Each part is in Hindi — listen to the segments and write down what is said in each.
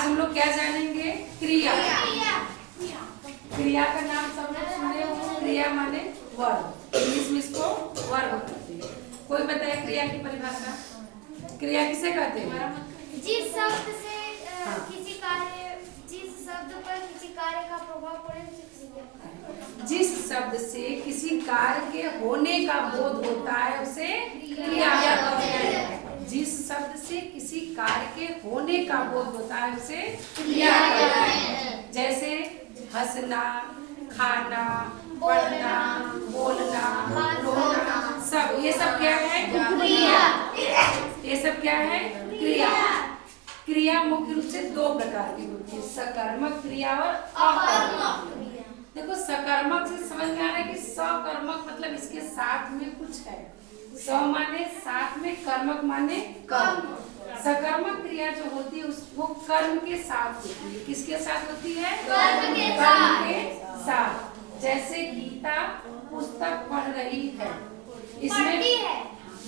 आज हम लोग क्या जानेंगे? क्रिया। क्रिया का नाम सब लोग सुने हो। क्रिया माने वर्ब, इंग्लिश में इसको वर्ब कहते हैं। कोई बताए क्रिया की परिभाषा? क्रिया किसे कहते हैं? जिस शब्द से किसी कार्य, जिस शब्द पर किसी कार्य का प्रभाव पड़े उसे क्रिया। जिस शब्द से किसी कार्य के होने का बोध होता है उसे क्रिया कहते हैं। जिस शब्द से किसी कार्य के होने का बोध होता है उसे क्रिया कहते हैं। जैसे हंसना, खाना, पढ़ना, बोलना, रोना, सब ये सब क्या है? क्रिया। ये सब क्या है? क्रिया। क्रिया मुख्य रूप से दो प्रकार की होती है, सकर्मक क्रिया और अकर्मक। देखो सकर्मक से समझ में आ रहा है कि सकर्मक मतलब इसके साथ में कुछ है। स माने साथ में, कर्मक माने कर्म। सकर्मक क्रिया जो होती है वो कर्म के साथ होती है। किसके साथ होती है? कर्म के साथ। जैसे गीता पुस्तक पढ़ रही है, इसमें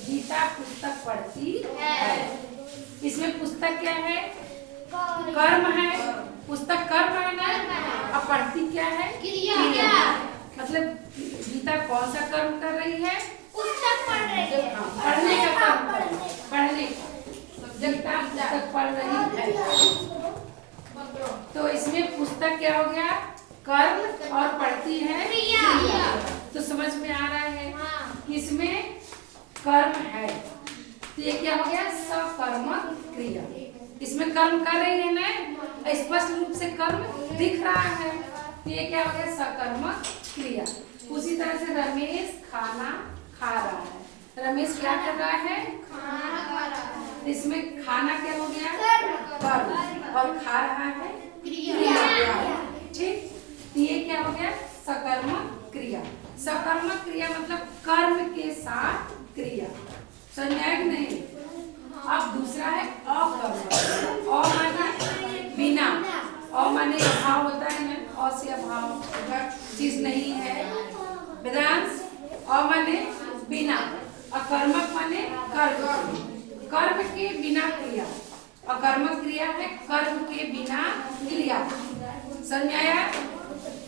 गीता पुस्तक पढ़ती है। इसमें पुस्तक क्या है? कर्म है। पुस्तक कर्म है ना, अब पढ़ती क्या है? क्रिया। मतलब गीता कौन सा कर्म कर रही है? पुस्तक पढ़ रही है। पढ़ने का कर्म, पढ़ने का। गीता पुस्तक पढ़ रही है तो इसमें पुस्तक क्या हो गया? कर्म और पढ़ती है क्रिया। तो समझ में आ रहा है कि इसमें कर्म है, तो ये क्या हो गया? सकर्मक क्रिया। इसमें कर्म कर रही है ना, स्पष्ट रूप से कर्म दिख रहा है, तो ये क्या हो गया? सकर्मक क्रिया। उसी तरह से रमेश खाना खा रहा है। रमेश क्या कर रहा है? खाना खा रहा है। इसमें खाना क्या हो गया? कर्म। और खा रहा है क्रिया। ठीक, तो ये क्या हो गया? सकर्मक क्रिया। सकर्मक क्रिया मतलब कर्म के साथ क्रिया। समझ आया कि नहीं? अब दूसरा है अकर्मक। अ माने बिना, अ माने अभाव होता है ना, अ से अभाव, चीज नहीं है। वेदांश अ माने बिना, अकर्मक माने कर्म, कर्म के बिना क्रिया। अकर्मक क्रिया है कर्म के बिना क्रिया। समझ आया?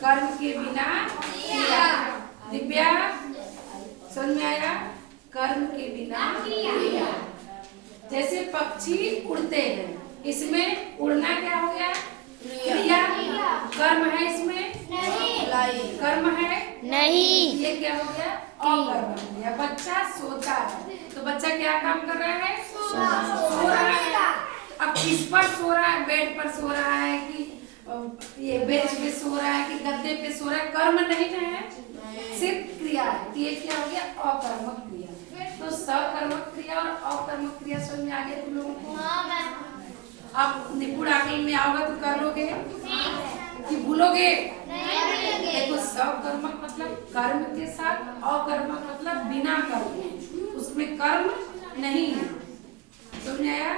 कर्म के बिना क्रिया। दिव्या समझ में आया? कर्म के बिना क्रिया। जैसे पक्षी उड़ते हैं, इसमें उड़ना क्या हो गया? क्रिया। कर्म है इसमें? नहीं। कर्म है? नहीं। ये क्या हो गया? अकर्मक क्रिया। बच्चा सोता है, तो बच्चा क्या काम कर रहा है? सो रहा है। अब किस पर सो रहा है? बेड पर सो रहा है कि ये बेंच पे सो रहा है कि गद्दे पे सो रहा है? कर्म नहीं है, सिर्फ क्रिया है। ये क्या हो गया? अकर्मक क्रिया। तो सकर्मक क्रिया और अकर्मक क्रिया समझ में आ गया तुम लोगों को? अब निपुण आकलन में आओगे तो करोगे कि भूलोगे? देखो सकर्मक मतलब कर्म के साथ, अकर्मक मतलब बिना कर्म, उसमें कर्म नहीं है। समझ आया?